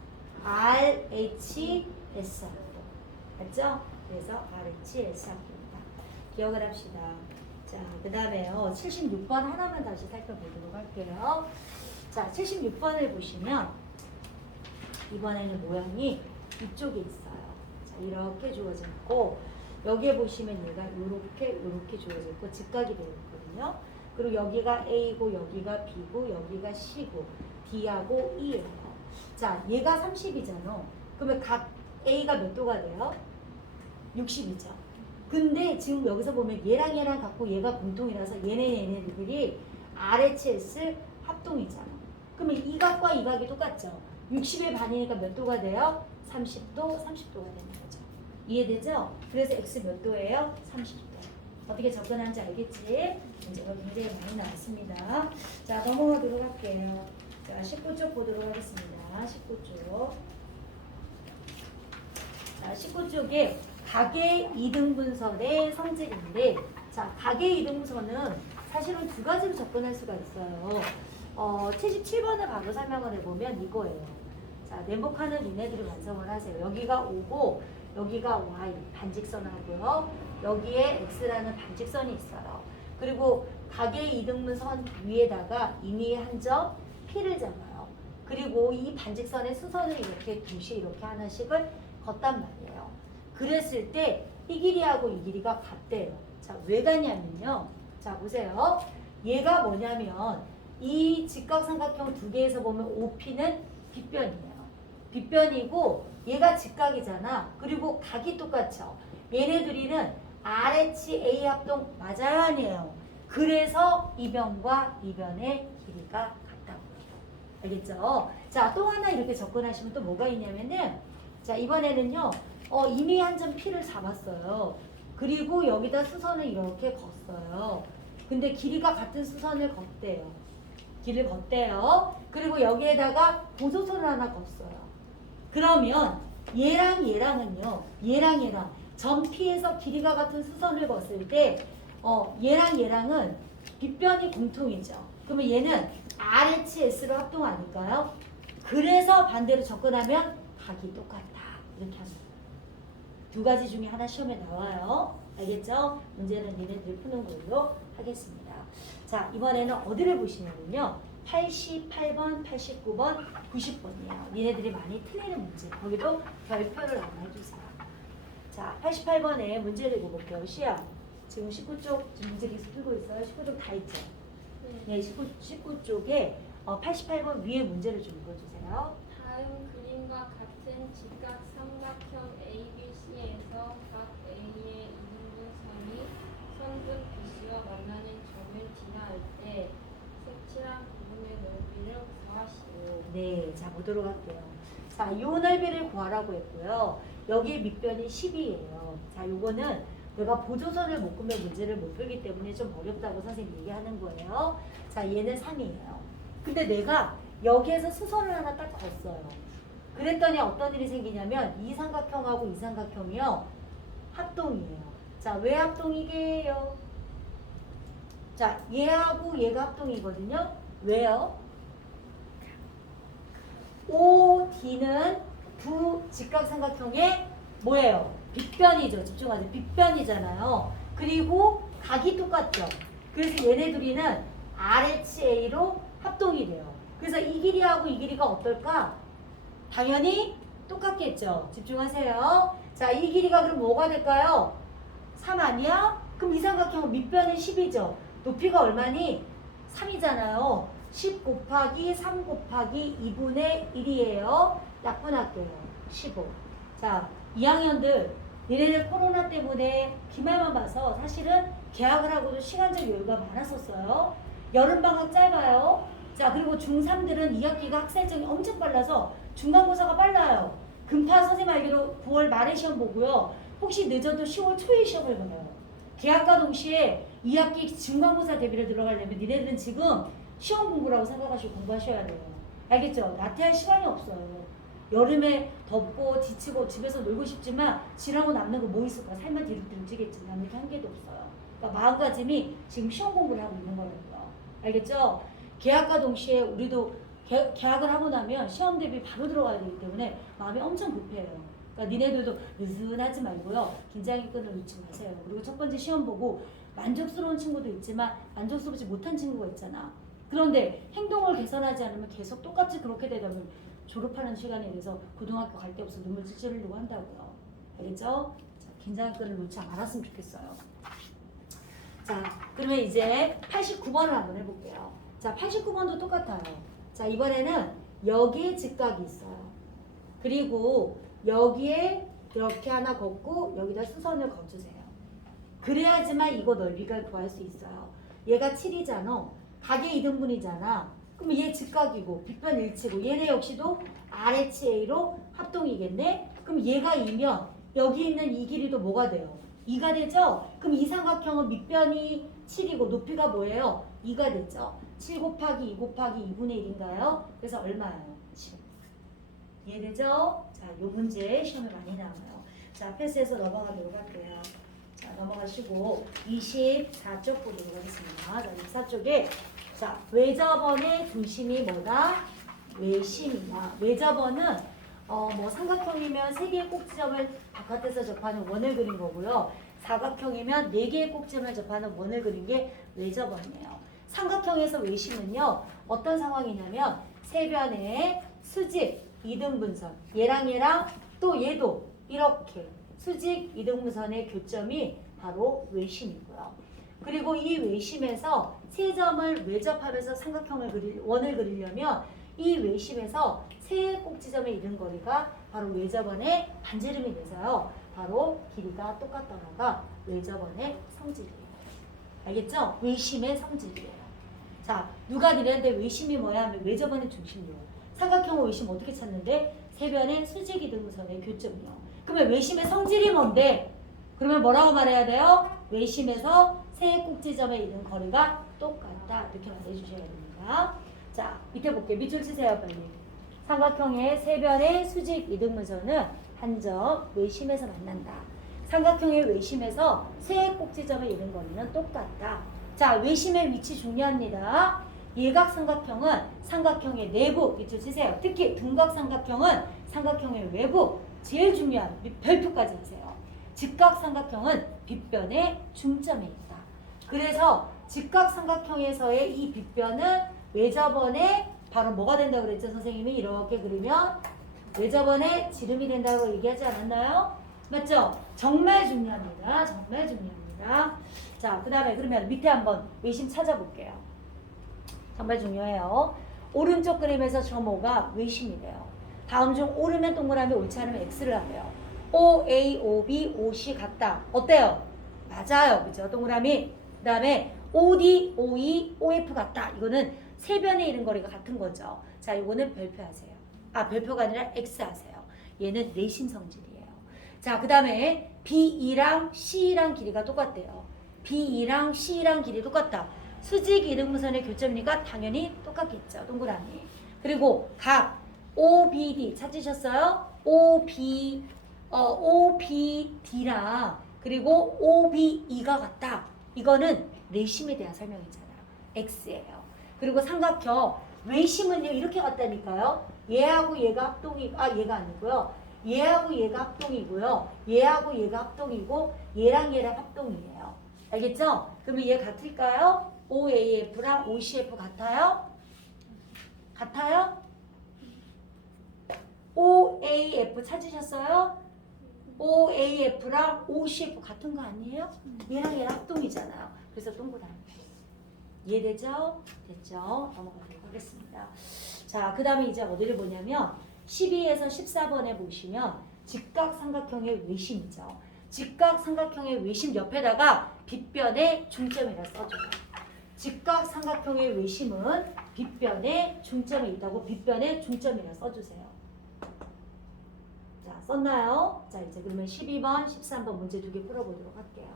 RHS 합동. 맞죠? 그래서 RHS 합동입니다. 기억을 합시다. 자, 그 다음에요. 76번 하나만 다시 살펴보도록 할게요. 자, 76번을 보시면 이번에는 모양이 이쪽에 있어요. 자, 이렇게 주어져 있고 여기에 보시면 얘가 이렇게 주어져 있고 직각이 되어 있거든요. 그리고 여기가 A고 여기가 B고 여기가 C고 D하고 E예요. 자, 얘가 30이잖아. 그러면 각 A가 몇 도가 돼요? 60이죠. 근데 지금 여기서 보면 얘랑 얘랑 같고 얘가 공통이라서 얘네들이 RHS 합동이잖아. 그러면 이 각과 이 각이 똑같죠. 60의 반이니까 몇 도가 돼요? 30도, 30도가 되는 거죠. 이해되죠? 그래서 X 몇 도예요? 30도. 어떻게 접근하는지 알겠지? 문제가 굉장히 많이 나왔습니다. 자, 넘어가도록 할게요. 자, 19쪽 보도록 하겠습니다. 19쪽. 자, 19쪽에 가계 이등분선의 성질인데, 자, 가계 이등분선은 사실은 두 가지로 접근할 수가 있어요. 77번을 바로 설명을 해보면 이거예요. 자, 네모칸을 니네들이 완성을 하세요. 여기가 O고, 여기가 Y, 반직선하고요. 여기에 X라는 반직선이 있어요. 그리고 가계 이등분선 위에다가 이미 한 점 P를 잡아요. 그리고 이 반직선의 수선을 이렇게 두시 이렇게 하나씩을 걷단 말이에요. 그랬을 때 이 길이하고 이 길이가 같대요. 자, 왜 같냐면요. 자, 보세요. 얘가 뭐냐면 이 직각삼각형 두 개에서 보면 OP는 빗변이에요. 빗변이고 얘가 직각이잖아. 그리고 각이 똑같죠. 얘네들이는 RHA 합동 맞아요, 아니에요? 그래서 이 변과 이 변의 길이가 같다고요. 알겠죠? 자, 또 하나 이렇게 접근하시면 또 뭐가 있냐면은 자, 이번에는요. 이미 한 점 P를 잡았어요. 그리고 여기다 수선을 이렇게 걷어요. 근데 길이가 같은 수선을 걷대요. 길을 걷대요. 그리고 여기에다가 고소선을 하나 걷어요. 그러면 얘랑 얘랑은요. 얘랑 점 P에서 길이가 같은 수선을 걷을 때 얘랑 얘랑은 빗변이 공통이죠. 그러면 얘는 RHS로 합동하니까요. 그래서 반대로 접근하면 각이 똑같다. 이렇게 합니다. 두 가지 중에 하나 시험에 나와요. 알겠죠? 문제는 얘네들 푸는 걸로 하겠습니다. 자, 이번에는 어디를 보시냐면요. 88번, 89번, 90번이에요. 얘네들이 많이 틀리는 문제. 거기도 별표를 하나 해주세요. 자, 88번에 문제를 읽어볼게요. 시험. 지금 19쪽 문제 계속 풀고 있어요. 19쪽 다 있죠? 네, 19쪽에 88번 위에 문제를 좀 읽어주세요. 다음 그림과 같은 직각 삼각형 ABC에서 각 A의 이등분선이 선분 BC와 만나는 점을 지나할 때 색칠한 부분의 넓이를 구하시오. 네, 자 보도록 할게요. 자, 요 넓이를 구하라고 했고요. 여기 밑변이 10이에요. 자, 요거는 내가 보조선을 못 끄면 문제를 못 풀기 때문에 좀 어렵다고 선생님 얘기하는 거예요. 자, 얘는 3이에요. 근데 내가 여기에서 수선을 하나 딱 걷어요. 그랬더니 어떤 일이 생기냐면 이 삼각형하고 이 삼각형이요. 합동이에요. 자, 왜 합동이게요? 자, 얘하고 얘가 합동이거든요. 왜요? OD는 두 직각삼각형의 뭐예요? 빗변이죠. 집중하세요. 빗변이잖아요. 그리고 각이 똑같죠. 그래서 얘네들이는 RHA로 합동이 돼요. 그래서 이 길이하고 이 길이가 어떨까? 당연히 똑같겠죠. 집중하세요. 자, 이 길이가 그럼 뭐가 될까요? 3 아니야? 그럼 이 삼각형은 밑변은 10이죠. 높이가 얼마니? 3이잖아요. 10 곱하기 3 곱하기 2분의 1이에요. 약분할게요. 15. 자, 2학년들 얘네들 코로나 때문에 기말만 봐서 사실은 개학을 하고도 시간적 여유가 많았었어요. 여름방학 짧아요. 자, 그리고 중3들은 2학기가 학생증이 엄청 빨라서 중간고사가 빨라요. 금파 선생님 알기로 9월 말에 시험 보고요. 혹시 늦어도 10월 초에 시험을 봐요. 개학과 동시에 2학기 중간고사 대비를 들어가려면 니네들은 지금 시험 공부라고 생각하시고 공부하셔야 돼요. 알겠죠? 나태할 시간이 없어요. 여름에 덥고 지치고 집에서 놀고 싶지만 지나고 남는 거 뭐 있을까? 살만 뒤룩뒤룩 찌겠지. 남는 게 한 개도 없어요. 그러니까 마음가짐이 지금 시험 공부를 하고 있는 거라고요. 알겠죠? 개학과 동시에 우리도 개학을 하고 나면 시험 대비 바로 들어가야 되기 때문에 마음이 엄청 급해요. 그러니까 니네들도 느슨하지 말고요. 긴장의 끈을 놓지 마세요. 그리고 첫 번째 시험 보고 만족스러운 친구도 있지만 만족스럽지 못한 친구가 있잖아. 그런데 행동을 개선하지 않으면 계속 똑같이 그렇게 되다 보면 졸업하는 시간에 대해서 고등학교 갈 데 없어 눈물 찔찔 한다고요. 알겠죠? 자, 긴장의 끈을 놓지 말았으면 좋겠어요. 자, 그러면 이제 89번을 한번 해볼게요. 자, 89번도 똑같아요. 자, 이번에는 여기에 직각이 있어요. 그리고 여기에 이렇게 하나 걷고 여기다 수선을 거주세요. 그래야지만 이거 넓이가 구할 수 있어요. 얘가 7이잖아. 각의 2등분이잖아. 그럼 얘 직각이고 빗변 일치고 얘네 역시도 RHA로 합동이겠네. 그럼 얘가 2면 여기 있는 이 길이도 뭐가 돼요? 2가 되죠? 그럼 이 삼각형은 밑변이 7이고 높이가 뭐예요? 2가 되죠? 7 곱하기 2 곱하기 2분의 1인가요? 그래서 얼마예요? 7. 이해되죠? 자, 요 문제 시험에 많이 나와요. 자, 패스해서 넘어가도록 할게요. 자, 넘어가시고 24쪽 보도록 하겠습니다. 자, 24쪽에 자, 외접원의 중심이 뭐다? 외심이다. 외접원은 뭐 삼각형이면 3개의 꼭지점을 바깥에서 접하는 원을 그린 거고요. 사각형이면 4개의 꼭지점을 접하는 원을 그린 게 외접원이에요. 삼각형에서 외심은요. 어떤 상황이냐면 세변의 수직 이등분선 얘랑 또 얘도 이렇게 수직 이등분선의 교점이 바로 외심이고요. 그리고 이 외심에서 세 점을 외접하면서 삼각형을 원을 그리려면 이 외심에서 세 꼭지점에 이른 거리가 바로 외접원의 반지름이 돼서요. 바로 길이가 똑같다가 외접원의 성질이에요. 알겠죠? 외심의 성질이에요. 자, 누가 이랬는데 외심이 뭐야 하면 외접원의 중심이요. 삼각형 외심 어떻게 찾는데? 세변의 수직 이등분선의 교점이요. 그러면 외심의 성질이 뭔데? 그러면 뭐라고 말해야 돼요? 외심에서 세 꼭지점에 있는 거리가 똑같다. 이렇게 말해주셔야 됩니다. 자, 밑에 볼게요. 밑줄 치세요, 빨리. 삼각형의 세변의 수직 이등분선은 한 점 외심에서 만난다. 삼각형의 외심에서 세 꼭지점에 있는 거리는 똑같다. 자, 외심의 위치 중요합니다. 예각삼각형은 삼각형의 내부, 밑줄 치세요. 특히 둔각삼각형은 삼각형의 외부, 제일 중요한 별표까지 하세요. 직각삼각형은 빗변의 중점에 있다. 그래서 직각삼각형에서의 이 빗변은 외접원의 바로 뭐가 된다고 그랬죠? 선생님이 이렇게 그리면 외접원의 지름이 된다고 얘기하지 않았나요? 맞죠? 정말 중요합니다. 정말 중요합니다. 자, 그 다음에 그러면 밑에 한번 외심 찾아볼게요. 정말 중요해요. 오른쪽 그림에서 저 뭐가 외심이래요. 다음 중 오르면 동그라미 옳지 않으면 X를 하래요. OA, OB, OC 같다. 어때요? 맞아요. 그죠? 동그라미. 그 다음에 OD, OE, OF 같다. 이거는 세 변의 이른 거리가 같은 거죠. 자, 이거는 별표하세요. 아, 별표가 아니라 X 하세요. 얘는 내심 성질이에요. 자, 그 다음에 BE랑 CE랑 길이가 똑같대요. BE랑 CE랑 길이 똑같다. 수직 이등분선의 교점이니까 당연히 똑같겠죠. 동그라미. 그리고 각 OBD 찾으셨어요? OBD랑 그리고 OBE가 같다. 이거는 내심에 대한 설명이잖아요. X예요. 그리고 삼각형 외심은요 이렇게 같다니까요. 얘하고 얘가 합동이 얘가 아니고요. 얘하고 얘가 합동이고요. 얘하고 얘가 합동이고 얘랑 합동이에요. 알겠죠? 그러면 얘 같을까요? OAF랑 OCF 같아요? 같아요? OAF 찾으셨어요? OAF랑 OCF 같은 거 아니에요? 얘랑 합동이잖아요. 그래서 동그라미. 이해되죠? 됐죠? 넘어가도록 하겠습니다. 자, 그 다음에 이제 어디를 보냐면 12에서 14번에 보시면 직각삼각형의 외심이죠. 직각삼각형의 외심 옆에다가 빗변의 중점이라 써줘요. 직각삼각형의 외심은 빗변의 중점에 있다고 빗변의 중점이라 써주세요. 자, 썼나요? 자, 이제 그러면 12번, 13번 문제 두 개 풀어보도록 할게요.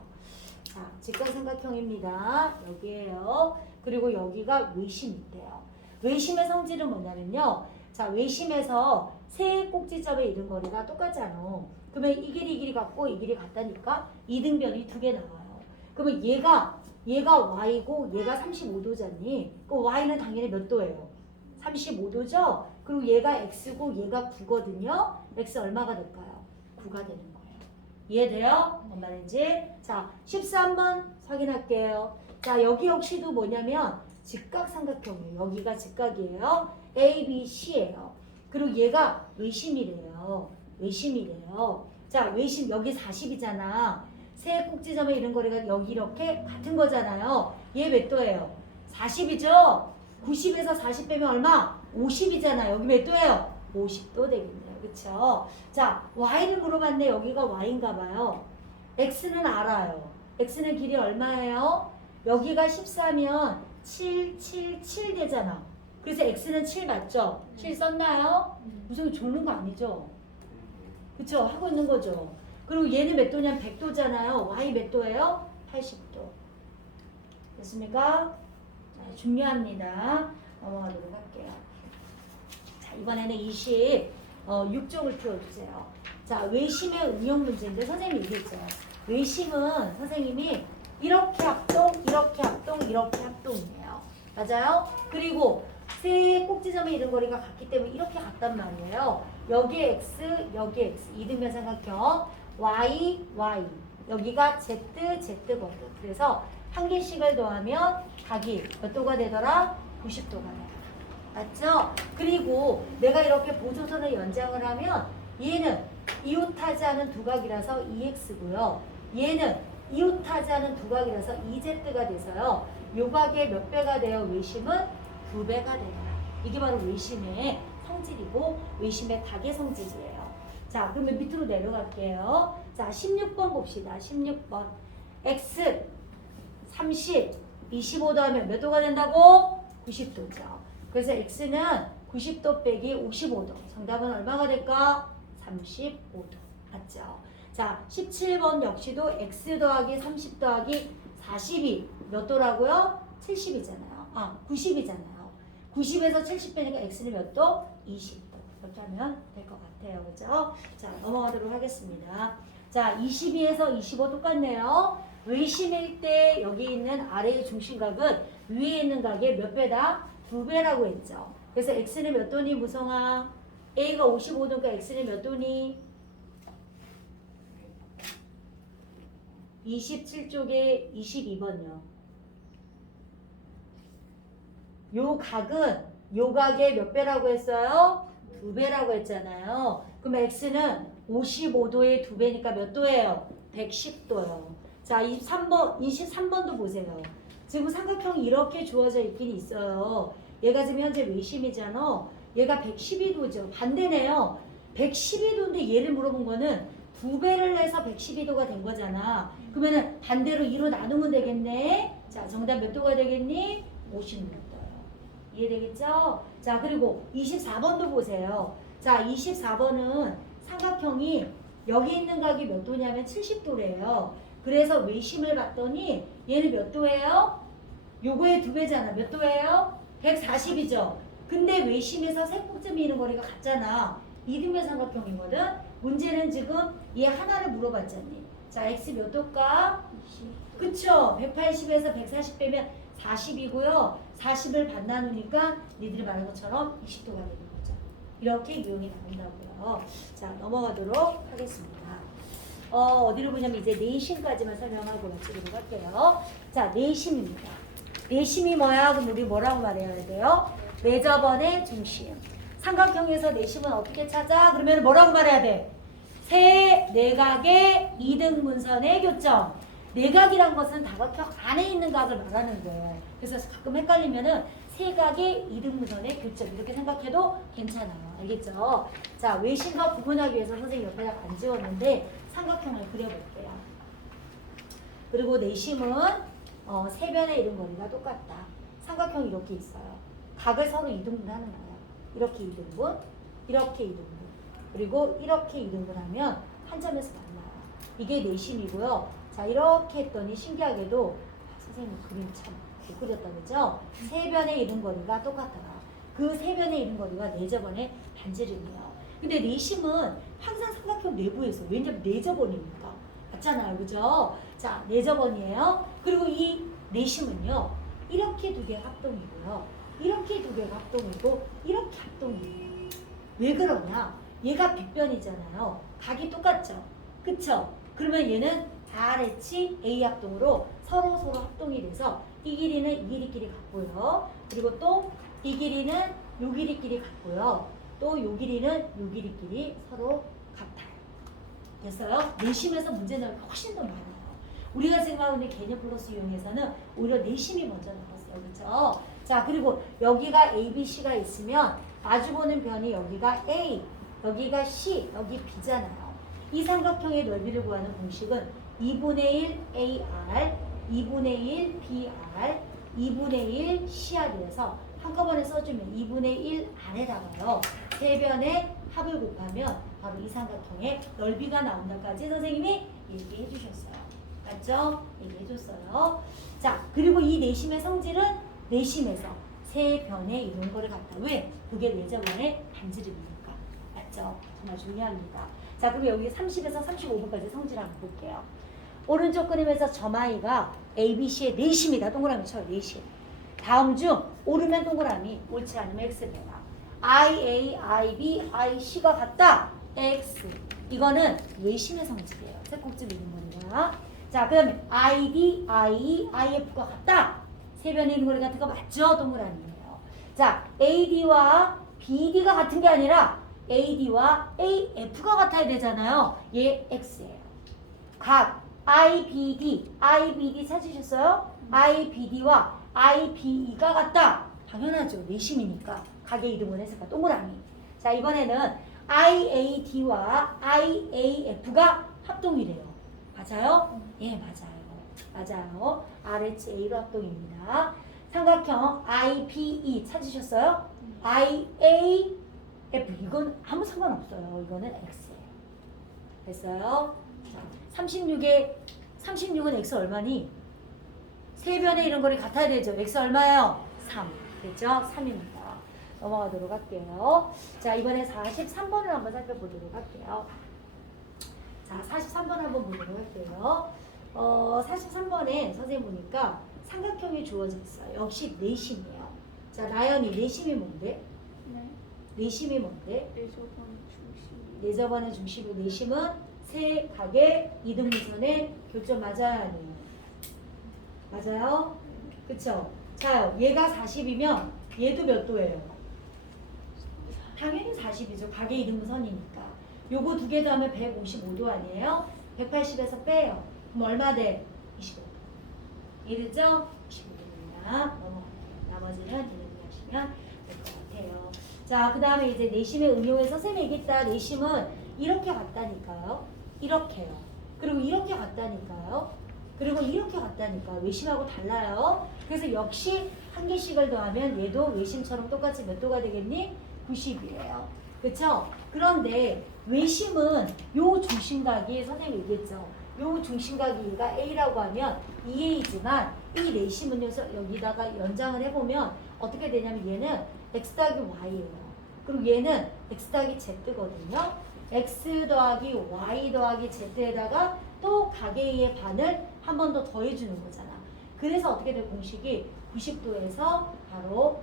자, 직각삼각형입니다. 여기에요. 그리고 여기가 외심인데요. 외심의 성질은 뭐냐면요. 자, 외심에서 세 꼭지점에 이른 거리가 똑같잖아. 그러면 이 길이 같고 이 길이 같다니까 이등변이 두 개 나와요. 그러면 얘가 Y고 얘가 35도잖니. 그 Y는 당연히 몇 도예요? 35도죠? 그리고 얘가 X고 얘가 9거든요. X 얼마가 될까요? 9가 되는 거예요. 이해돼요? 뭔 말인지? 자, 13번 확인할게요. 자, 여기 역시도 뭐냐면 직각삼각형이에요. 여기가 직각이에요. A, B, C예요. 그리고 얘가 외심이래요. 외심이래요. 자, 외심 여기 40이잖아. 세 꼭지점에 이른 거리가 여기 이렇게 같은 거잖아요. 얘 몇 도예요? 40이죠? 90에서 40 빼면 얼마? 50이잖아. 여기 몇 도예요? 50도 되겠네요. 그쵸? 자, y를 물어봤네. 여기가 y인가 봐요. x는 알아요. x는 길이 얼마예요? 여기가 14면 7, 7, 7 되잖아. 그래서 x는 7 맞죠? 7 썼나요? 무슨 적는 거 아니죠? 그쵸? 하고 있는 거죠. 그리고 얘는 몇 도냐면 100도잖아요. y 몇 도예요? 80도. 됐습니까? 자, 중요합니다. 넘어가도록 할게요. 자, 이번에는 26쪽을 풀어주세요. 자, 외심의 응용 문제인데 선생님이 얘기했죠. 외심은 선생님이 이렇게 합동, 이렇게 합동, 이렇게 합동이에요. 맞아요? 그리고 세 꼭지점의 이등거리가 같기 때문에 이렇게 같단 말이에요. 여기 x, 여기 x, 이등변 삼각형 y, y, 여기가 z, z거든. 그래서 한 개씩을 더하면 각이 몇 도가 되더라? 90도가 돼요. 맞죠? 그리고 내가 이렇게 보조선을 연장을 하면 얘는 이웃하지 않은 두각이라서 2x고요. 얘는 이웃하지 않은 두각이라서 2z가 돼서요. 요각의 몇 배가 돼요? 외심은 2배가 돼요. 이게 바로 외심의 성질이고 외심의 각의 성질이에요. 자, 그러면 밑으로 내려갈게요. 자, 16번 봅시다. 16번. x 30, 25 더하면 몇 도가 된다고? 90도죠. 그래서 x는 90도 빼기 55도. 정답은 얼마가 될까? 35도. 맞죠? 자, 17번 역시도 x 더하기 30 더하기 40이 몇 도라고요? 70이잖아요. 아, 90이잖아요. 90에서 70 빼니까 x는 몇 도? 20도. 이렇게 하면 될 것 같아요. 그죠? 자, 넘어가도록 하겠습니다. 자, 22에서 25 똑같네요. 외심일 때 여기 있는 아래의 중심각은 위에 있는 각의 몇 배다? 2배라고 했죠. 그래서 x는 몇 도니 무성아? a가 55도니까 x는 몇 도니? 27쪽에 22번요. 요 각은 요 각의 몇 배라고 했어요? 2배라고 했잖아요. 그럼 x는 55도의 2배니까 몇 도예요? 110도요. 자, 23번도 보세요. 지금 삼각형이 이렇게 주어져 있긴 있어요. 얘가 지금 현재 외심이잖아. 얘가 112도죠. 반대네요. 112도인데 얘를 물어본 거는 2배를 해서 112도가 된 거잖아. 그러면은 반대로 2로 나누면 되겠네. 자, 정답 몇 도가 되겠니? 56도요. 이해되겠죠? 자, 그리고 24번도 보세요. 자, 24번은 삼각형이 여기 있는 각이 몇 도냐면 70도래요. 그래서 외심을 봤더니 얘는 몇 도예요? 요거의 2배잖아. 몇 도예요? 140이죠. 근데 외심에서 세 꼭지점이 있는 거리가 같잖아. 이등변 삼각형이거든. 문제는 지금 얘 하나를 물어봤잖니. 자, x 몇 도일까? 20. 그쵸? 180에서 140 빼면 40이고요. 40을 반 나누니까 니들이 말한 것처럼 20도가 되는 거죠. 이렇게 유형이 나온다고요. 자, 넘어가도록 하겠습니다. 어디로 보냐면 이제 내심까지만 설명하고 마치도록 할게요. 자, 내심입니다. 내심이 뭐야? 그럼 우리 뭐라고 말해야 돼요? 내저번의 중심. 삼각형에서 내심은 어떻게 찾아? 그러면 뭐라고 말해야 돼? 세 내각의 이등분선의 교점. 내각이란 것은 다각형 안에 있는 각을 말하는 거예요. 그래서 가끔 헷갈리면은 세 각의 이등분선의 교점 이렇게 생각해도 괜찮아요. 알겠죠? 자, 외심과 구분하기 위해서 선생님 옆에다 안 지웠는데 삼각형을 그려볼게요. 그리고 내심은 세 변의 이등거리가 똑같다. 삼각형이 이렇게 있어요. 각을 서로 이등분하는 거예요. 이렇게 이등분, 이렇게 이등분, 그리고 이렇게 이등분하면 한 점에서 만나요. 이게 내심이고요. 자, 이렇게 했더니 신기하게도 선생님 그림 참 못 그렸다 그죠? 세 변의 이등거리가 똑같더라. 그 세 변의 이등거리가 내저번의 반지름이에요. 근데 내심은 항상 삼각형 내부에서, 왜냐면 내저번이니까 맞잖아요. 그죠? 자, 내저번이에요. 그리고 이 내심은요, 이렇게 두 개가 합동이고요, 이렇게 두 개가 합동이고, 이렇게 합동이에요. 왜 그러냐? 얘가 빗변이잖아요. 각이 똑같죠? 그쵸? 그러면 얘는 RH A 합동으로 서로 합동이 돼서 이 길이는 이 길이끼리 같고요. 그리고 또 이 길이는 요 길이끼리 같고요. 또 요 길이는 요 길이끼리 서로 같아요. 됐어요? 내심에서 문제 나올 게 훨씬 더 많아요. 우리가 지금 하고 있는 개념 플러스 이용해서는 오히려 내심이 먼저 나왔어요. 그렇죠? 자, 그리고 여기가 ABC가 있으면 마주보는 변이 여기가 A, 여기가 C, 여기 B잖아요. 이 삼각형의 넓이를 구하는 공식은 2분의 1 AR, 2분의 1 BR, 2분의 1 CR이어서 한꺼번에 써주면 2분의 1 R에다가요. 세 변의 합을 곱하면 바로 이 삼각형의 넓이가 나온다까지 선생님이 얘기해 주셨어요. 맞죠? 얘기해 줬어요. 자, 그리고 이 내심의 성질은 내심에서 세 변에 이런 거를 갖다. 왜? 그게 내저번의 반지름이니까. 맞죠? 정말 중요합니다. 자, 그럼 여기 30에서 35분까지 성질 한번 볼게요. 오른쪽 그림에서 점아이가 ABC의 내심이다. 동그라미 쳐요. 내심. 다음 중 오르면 동그라미, 옳지 않으면 X배다. IA, IB, IC가 같다. X. 이거는 외심의 성질이에요. 세 꼭지 있는 거니까. 자, 그 다음에 ID, IE, IF가 같다. 세 변에 있는 거리 같은 거 맞죠? 동그라미예요. 자, AD와 BD가 같은 게 아니라 AD와 AF가 같아야 되잖아요. 얘 X예요. 각 IBD, IBD 찾으셨어요? IBD와 IBE가 같다. 당연하죠. 내심이니까. 각의 이등분 했을까? 동그라미. 자, 이번에는 IAD와 IAF가 합동이래요. 맞아요? 예, 맞아요. 맞아요. RHA로 합동입니다. 삼각형 IPE 찾으셨어요? IAF 이건 아무 상관없어요. 이거는 X예요. 됐어요? 자, 36은 X 얼마니? 세 변의 이런 거리 같아야 되죠. X 얼마예요? 3. 됐죠? 3입니다. 넘어가도록 할게요. 자, 이번에 43번을 한번 살펴보도록 할게요. 자, 43번 한번 보도록 할게요. 43번에 선생님 보니까 삼각형이 주어져 있어요. 역시 내심이에요. 자, 나연이 내심이 뭔데? 네. 내심이 뭔데? 내저번 중심. 내저번의 중심으로 내심은 세 각의 이등분선의 교점 맞아야 해요. 맞아요? 그쵸? 자, 얘가 40이면 얘도 몇 도예요? 당연히 40이죠. 각의 이등분선이니까. 요거 두 개 더하면 155도 아니에요? 180에서 빼요. 그럼 얼마 돼? 25도. 이해됐죠? 25도입니다. 넘어갈게요. 나머지는 기억하시면 될 것 같아요. 자, 그 다음에 이제 내심의 응용에서 선생님이 얘기했다. 내심은 이렇게 같다니까요. 이렇게요. 그리고 이렇게 같다니까요. 그리고 이렇게 같다니까. 외심하고 달라요. 그래서 역시 한 개씩을 더하면 얘도 외심처럼 똑같이 몇 도가 되겠니? 90이에요. 그쵸? 그런데 외심은 요 중심각이 선생님이 얘기했죠. 요 중심각이 얘가 A라고 하면 2A지만 이 내심은요 여기다가 연장을 해보면 어떻게 되냐면 얘는 X 더하기 Y예요. 그리고 얘는 X 더하기 Z거든요. X 더하기 Y 더하기 Z에다가 또 각 A의 반을 한 번 더 더해주는 거잖아. 그래서 어떻게 될 공식이 90도에서 바로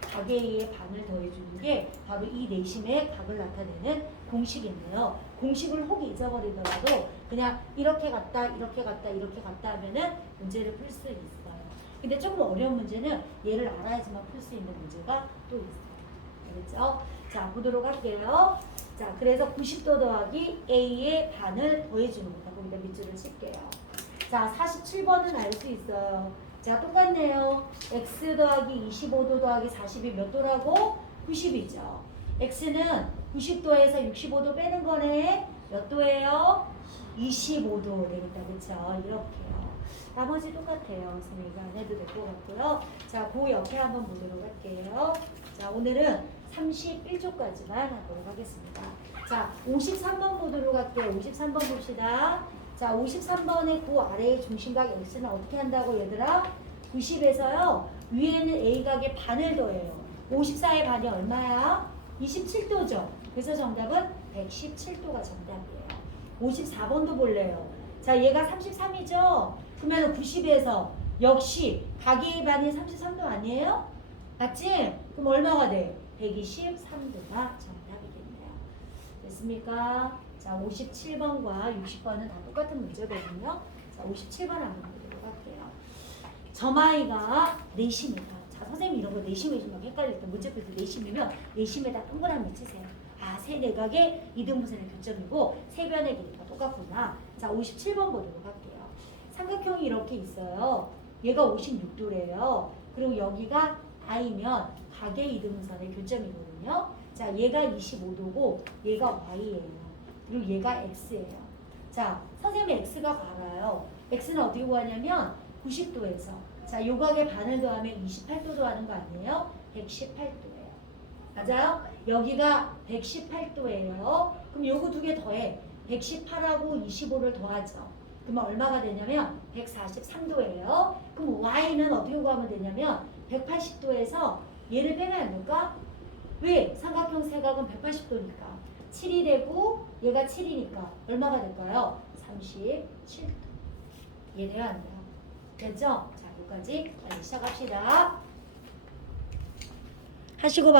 각 A의 반을 더해주는 게 바로 이 내심의 각을 나타내는 공식인데요. 공식을 혹 잊어버리더라도 그냥 이렇게 갔다 이렇게 갔다 이렇게 갔다 하면은 문제를 풀 수 있어요. 근데 조금 어려운 문제는 얘를 알아야지만 풀 수 있는 문제가 또 있어요. 알겠죠? 자, 보도록 할게요. 자, 그래서 90도 더하기 A의 반을 더해주는 거다. 거기다 밑줄을 칠게요. 자, 47번은 알 수 있어요. 자, 똑같네요. X 더하기 25도 더하기 40이 몇 도라고? 90이죠. X는 90도에서 65도 빼는 거네. 몇 도예요? 25도 되겠다. 그쵸? 이렇게요. 나머지 똑같아요. 선생님이 안 해도 될 것 같고요. 자, 그 옆에 한번 보도록 할게요. 자, 오늘은 31조까지만 하도록 하겠습니다. 자, 53번 보도록 할게요. 53번 봅시다. 자, 53번의 그 아래의 중심각 X는 어떻게 한다고 얘들아? 90에서요. 위에는 A각의 반을 더해요. 54의 반이 얼마야? 27도죠. 그래서 정답은 117도가 정답이에요. 54번도 볼래요. 자, 얘가 33이죠? 그러면 90에서 역시 각의 반이 33도 아니에요? 맞지? 그럼 얼마가 돼? 123도가 정답이겠네요. 됐습니까? 자, 57번과 60번은 다 똑같은 문제거든요. 자, 57번 한번 보도록 할게요. 점아이가 내심이다. 자, 선생님 이런 거 내심이 막 헷갈릴 때 문제 풀 때 내심이면 내심에다 동그라미 치세요. 아, 세 내각의 이등분선의 교점이고 세 변의 길이가 똑같구나. 자, 57번 보도록 할게요. 삼각형이 이렇게 있어요. 얘가 56도래요. 그리고 여기가 y면 가계 이등분선의 교점이거든요. 자, 얘가 25도고 얘가 y예요. 그리고 얘가 x예요. 자, 선생님이 x가 알아요. x는 어떻게 구하냐면 90도에서 자, 요각의 반을 더하면 28도 더하는 거 아니에요? 118도예요. 맞아요? 여기가 118도예요. 그럼 요거 두 개 더해. 118하고 25를 더하죠. 그러면 얼마가 되냐면 143도예요. 그럼 y는 어떻게 구하면 되냐면 180도에서 얘를 빼면 안 될까? 왜? 삼각형 세각은 180도니까 7이 되고 얘가 7이니까 얼마가 될까요? 37도. 이해돼요? 안 돼요? 됐죠? 자, 여기까지 빨리 시작합시다. 하시고